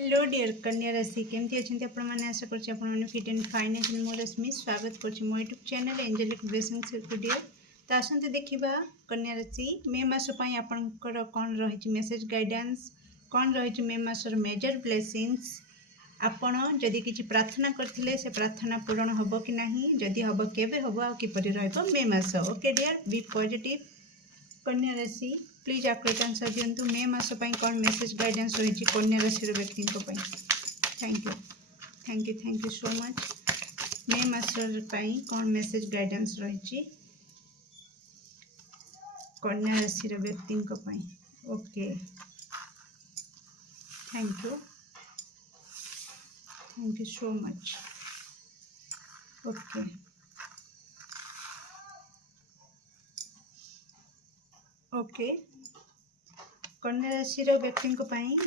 Hello dear कन्या राशि केमती अच्छे आपण मैंने आशा कर फिट एंड फाइन अच्छे मो रश्मि स्वागत कर मो YouTube channel angelic blessings dear. तो आसते देखा कन्या राशि मे मास आपंकर कौन रही मेसेज गाइडेंस कौन रही मे मासर मेजर ब्लेसिंग्स आपण जदि किसी प्रार्थना करते से प्रार्थना पूरण हम कि नहीं जदि हम केबे हम आ किपरि रहइबो मे मास। ओके डियर बी पॉजिटिव कन्या राशि प्लीज आकृत आंसर दिंतु मे मास कौन मेसेज गाइडेंस रही कन्या राशि व्यक्ति थैंक यू सो मच। मे मास कौन मेसेज गाइडेंस रही कन्या राशि व्यक्ति okay thank you so much. Okay okay कन्या राशि व्यक्ति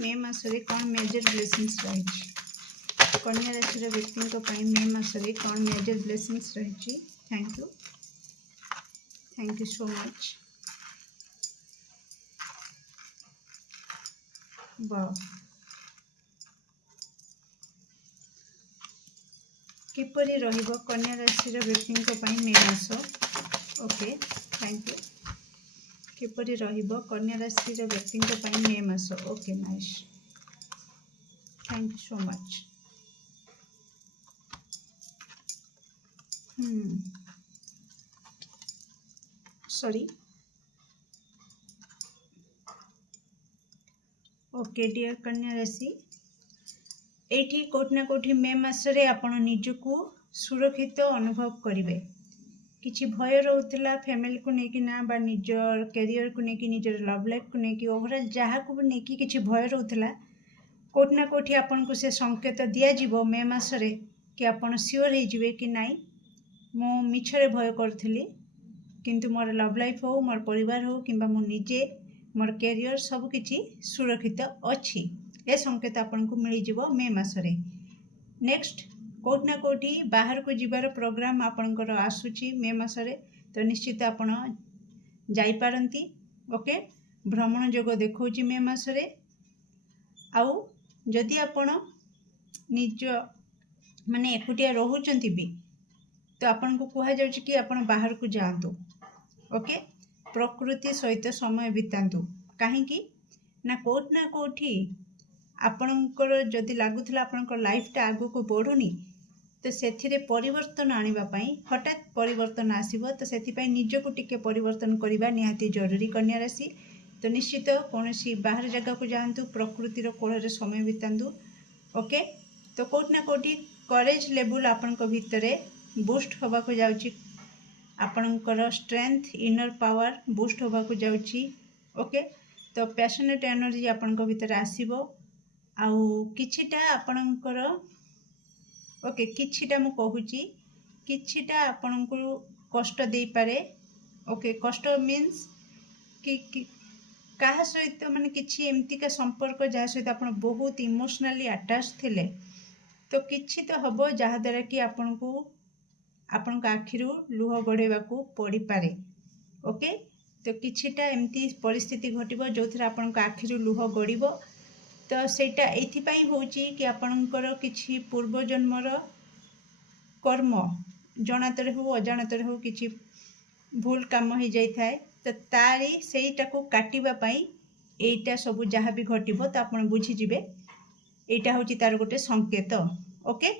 मे मास कौन मेजर ब्लेसिंग्स रही कन्या राशि व्यक्ति मे मास कौन मेजर ब्लेसिंग्स रही। Thank you so much. वाह किपरि रहिबो कन्या राशि व्यक्ति मे मास। ओके थैंक यू किपरि रहिबो कन्या राशि व्यक्ति मे मास। Okay nice thank you so much. Sorry okay dear कन्या राशि एठी कोठना कोठी मे मासरे आपण निजको सुरक्षित अनुभव करिवे। किछि भय रोला फैमिली को लेकिना बा निजर कैरियर को लेकिन निजर लव लाइफ को लेकिन ओवरऑल जहाँ को लेकिन किछि भय रोला कोठना कोठी आपन को से संकेत दिया जीवो मे मासरे कि आपन सियोर हे जिवे कि नाई मो मिछरे भय करथिली किंतु मोर लव लाइफ हो मोर परिवार हो किंबा मो निजे मोर कैरियर सब किछि सुरक्षित अछि ए संकेत आपन को मिली जीवो मे मासरे। नेक्स्ट कोठना कोठी बाहर को जीवार प्रोग्राम आपनकर आसुची मे मासरे तो निश्चित आपण जाई पारंती। ओके भ्रमण जोग देखौची मे मासरे आउ जदि आपण निज माने एकुटिया रहुचंती भी तो आपन को कहा जाउची कि आपण बाहर को जातु। ओके प्रकृति सहित समय बितातु कहीं ना कोठी आपणकर जदि लगुला आपणकर लाइफटा आगु को बढ़ुनी तो से परिवर्तन आने हठात परिवर्तन आसब तो से निजको टिके परिवर्तन करने निहाती जरूरी कन्या राशि। तो निश्चित कौन बाहर जगह को जातु प्रकृतिर कोल समय बितातु। ओके तो कोठना कोठी करेज लेवल आपण भितर बूस्ट होगा जाउची आपणकर स्ट्रेंथ इनर पावर बूस्ट होगा जाउची। ओके तो पैशनेट एनर्जी आपण भितर आसीबो आउ किछिटा आपणकर ओके किछिटा मु कहूची किछिटा आपन को कष्ट दे पारे। ओके कष्ट मीन्स कि कहा सहित माने किछि एमतिका संपर्क जहाँ सहित आपन बहुत इमोशनली अटैच थिले तो किछि तो हबो जहाँ द्वारा कि आपन को आखिरु लुह गड़ेवा को पड़ी पारे। ओके तो किछिटा एमती परिस्थिति घटिबो जो थरा आपन को आखिरु लुह गड़िबो तो सेटा एथिपाई होची कि आपनकर किछि पूर्व जन्मर कर्म जनातरे हो अजाणतरे हो किछि भूल काम हो जाई थाए तो तारी सेटा को काटिबा पई एटा सब जहाँ भी घटिबो तो आपन बुझी जिवे एटा होची तार गोटे संकेत। ओके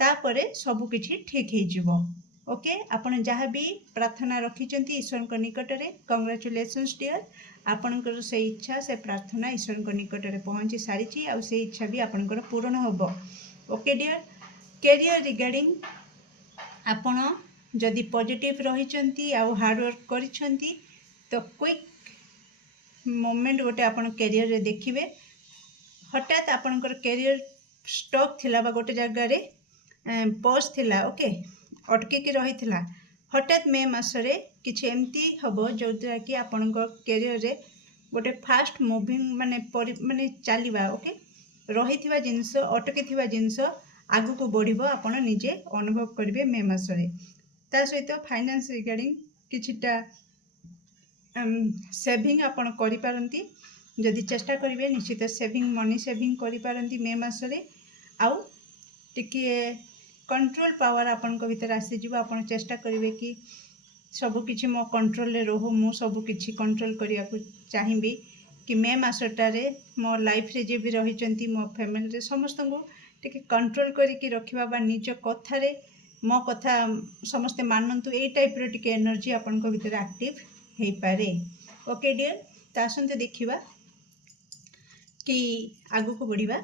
तापरे सब किछि ठीक हे जिवो। ओके आपण जहाँ भी प्रार्थना रखिचंती ईश्वर को निकट रे कांग्रेचुलेशंस डियर आपणकर से इच्छा से प्रार्थना ईश्वर को निकट रे पहुँची सारी आ से इच्छा भी आपणकर पूर्ण होबो। ओके डियर कैरियर रिगार्डिंग आपण जदि पॉजिटिव रहिचंती आ हार्डवर्क करिसंती तो क्विक मोमेंट गोटे आपण कैरियर रे देखिबे हठात आपणकर कैरियर स्टक थिला बा गोटे जगह रे पॉज थिला। ओके अटकी रही हठात मे मासरे किछि एमती हबो जो कि आपणकर कैरियर रे गोटे फास्ट मूविंग माने चलवा। ओके रही जिनस अटकी जिनस आगु को बढ़िबो आपण निजे अनुभव करेंगे मे मासरे। ता सहित फाइनेंस रिगार्डिंग किछिटा सेविंग आपण करि पारंती जदि चेष्टा करेंगे निश्चित सेविंग मनी सेविंग करिपारंती मे मासरे आउ टिके कंट्रोल पावर आपन को भीतर आसीଯିବ। आपण चेष्टा करेंगे कि सबकिछि मो कंट्रोल रे रहो, मु सबकिछि कंट्रोल करिया को चाहिबी कि मे मासटारे मो लाइफ रे जे भी रहिचंती मो फैमिली रे समस्त को टिके कंट्रोल करिकी रखिबा बा निज कथा रे मो कथा समस्ते मानंतु ए टाइप रो टिके एनर्जी आपन को भीतर एक्टिव हेई पारे। ओके डियर, ता आसंते देखिबा कि आगु को बढ़िबा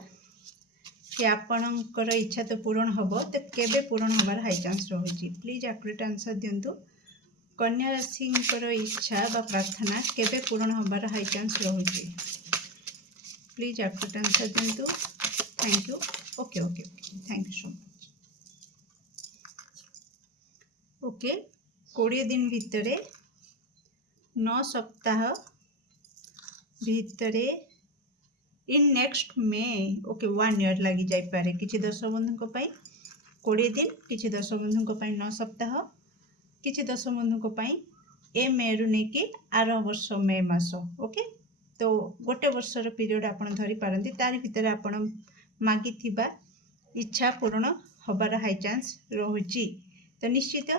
कि आपणकर इच्छा तो पूरण हम तो केबे पूरण हबार हाई चांस रही। प्लीज एक्यूरेट आंसर दिंतु। कन्या राशि इच्छा बा प्रार्थना केबे पूरण हबार हाई चांस रही। प्लीज एक्यूरेट आंसर दिंतु। Thank you. Okay okay thank you so much. Okay 20 दिन भितर 9 सप्ताह भितर in next May okay 1 year लगी जाई पारे। किछि दर्शक बंधु 20 दिन, किछि दर्शक बंधु 9 सप्ताह, किछि दर्शक बंधु ए मे रु नेकी आर वर्ष मे मास। ओके तो गोटे वर्षर पीरियड आपन धरी पारंती, तारि भितर आपन मागी थिबा इच्छा पूर्ण हबार हाई चांस रहुची। तो निश्चित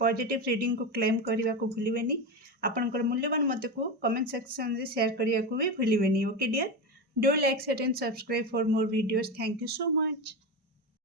पॉजिटिव रीडिंग को क्लेम करने को भूलिबेनी। आपनकर मूल्यवान मत को कमेंट सेक्शन रे शेयर करने को भी भूलिबेनी। Okay dear, do like share and subscribe for more videos. Thank you so much.